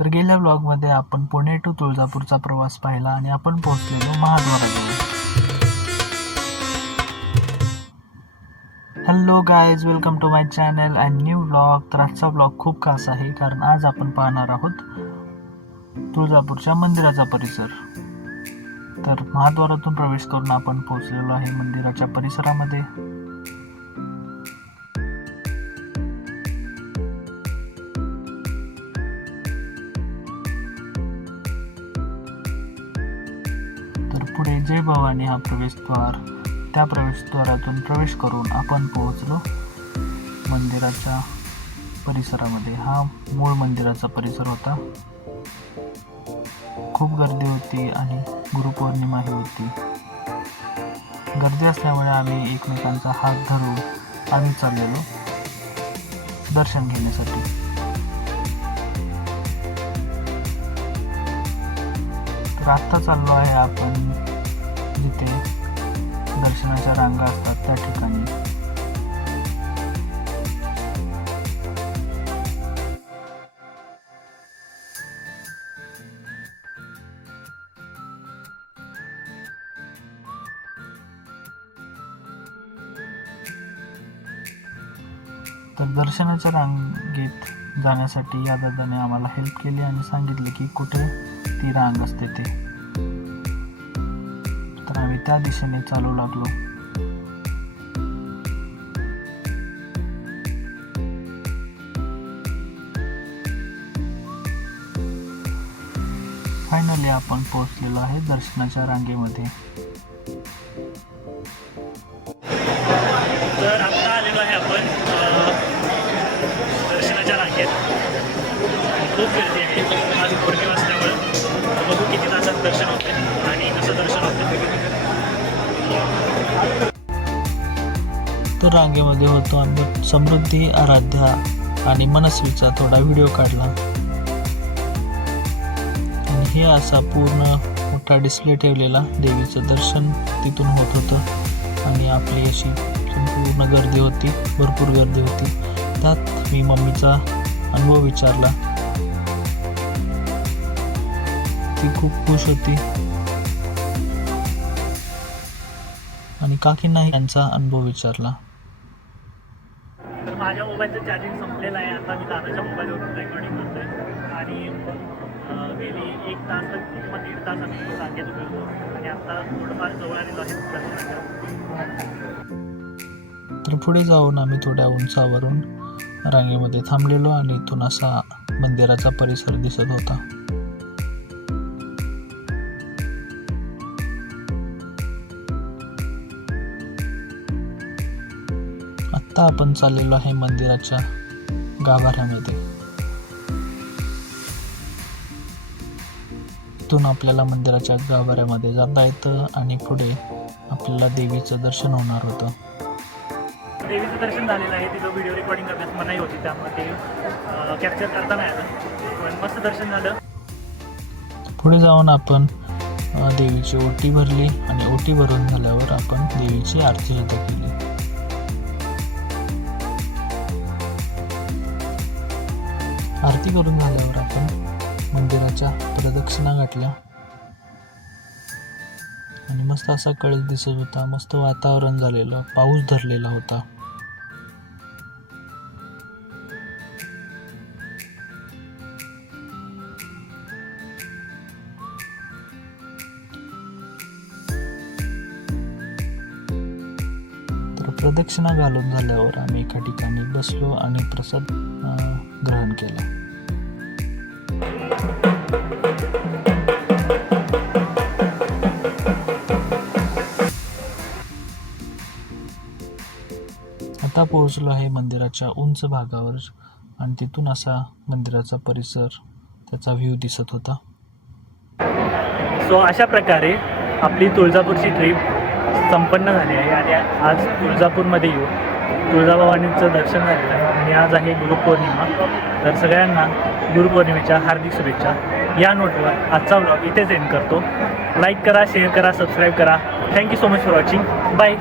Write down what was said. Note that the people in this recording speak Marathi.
तर गेल्या ब्लॉगमध्ये आपण पुणे टू तुळजापूरचा प्रवास पाहिला आणि आपण पोहोचलेलो महाद्वाराजवळ. Hello guys, welcome to my channel and new blog. तर आजचा ब्लॉग खूप खास आहे कारण आज आपण पाहणार आहोत तुळजापूरच्या मंदिराचा परिसर. तर महाद्वारातून प्रवेश करून आपण पोहोचलेलो आहे मंदिराच्या परिसरामध्ये. तर पुढे जय भवानी हा प्रवेशद्वार, त्या प्रवेशद्वारातून प्रवेश करून आपण पोहोचलो मंदिराच्या परिसरामध्ये. हा मूळ मंदिराचा परिसर होता. खूप गर्दी होती आणि गुरुपौर्णिमाही होती. गर्दी असल्यामुळे आम्ही एकमेकांचा हात धरून आम्ही चाललेलो दर्शन घेण्यासाठी. तर आत्ता चाललो आहे आपण जिथे दर्शनाच्या रांगा असतात त्या ठिकाणी. तर दर्शनाच्या रांगेत जाण्यासाठी या दादाने आम्हाला हेल्प केली आणि सांगितले की कुठे ती रांग असते ते. तर आम्ही त्या दिशेने चालू लागलो. फायनली आपण पोहोचलेलो आहे दर्शनाच्या रांगेमध्ये. तर आता आलेलो आहे आपण दर्शनाच्या रांगेत. खूप गर्दी आहे आज पौर्णिमा असल्यामुळं. बघू किती तासात दर्शन होते आणि कसं दर्शन होते. तर रांगेमध्ये होतो आम्ही. समृद्धी, आराध्या आणि मनस्वीचा थोडा व्हिडिओ काढला आणि हे असा पूर्ण मोठा डिस्प्ले ठेवलेला देवीचं दर्शन तिथून होत होतं. आणि आपली अशी संपूर्ण गर्दी होती, भरपूर गर्दी होती. त्यात मी मम्मीचा अनुभव विचारला. ती खूप खुश होती आणि काकींनाही त्यांचा अनुभव विचारला. तर माझ्या मोबाईलचं चार्जिंग संपलेलं आहे. आता मी दादाच्या मोबाईलवरून रेकॉर्डिंग करतोय आणि गेली 1 तास किंवा 1.5 तास आम्ही रांगेत उभे आणि आता थोडंफार जवळ आलेलो आहे. तर पुढे जाऊन आम्ही थोड्या उंचावरून रांगेमध्ये थांबलेलो आणि इथून असा मंदिराचा परिसर दिसत होता. आत्ता आपण चाललेलो आहे मंदिराच्या गाभाऱ्यामध्ये. इथून आपल्याला मंदिराच्या गाभाऱ्यामध्ये जाता येतं आणि पुढे आपल्याला देवीचं दर्शन होणार होतं. देवीचं दर्शन झालेलं आहे. तिथं व्हिडिओ रेकॉर्डिंग करण्यास मनाई होती, त्यामुळे ते कॅप्चर करता नाही आलं. पण मस्त दर्शन झालं. पुढे जाऊन आपण देवीची ओटी भरली आणि ओटी भरून झाल्यावर आपण देवीची आरती सुद्धा केली. आरती करून झाल्यावर आपण मंदिराच्या प्रदक्षिणा घातल्या आणि मस्त असा कळस दिसत होता. मस्त वातावरण झालेलं, पाऊस धरलेला होता. तर प्रदक्षिणा घालून झाल्यावर आम्ही एका ठिकाणी बसलो आणि प्रसाद ग्रहण केला. आता पोहोचलो आहे मंदिराच्या उंच भागावर आणि तिथून असा मंदिराचा परिसर, त्याचा व्ह्यू दिसत होता. सो अशा प्रकारे आपली तुळजापूरची ट्रिप संपन्न झाली आहे आणि आज तुळजापूरमध्ये येऊन तुळजाभवानीचं दर्शन झालेलं आहे आणि आज आहे गुरुपौर्णिमा. तर सगळ्यांना गुरुपौर्णिमेच्या हार्दिक शुभेच्छा. या नोटवर आजचा व्लॉग इथेच एंड करतो. लाईक करा, शेअर करा, सबस्क्राईब करा. Thank you so much for watching. Bye.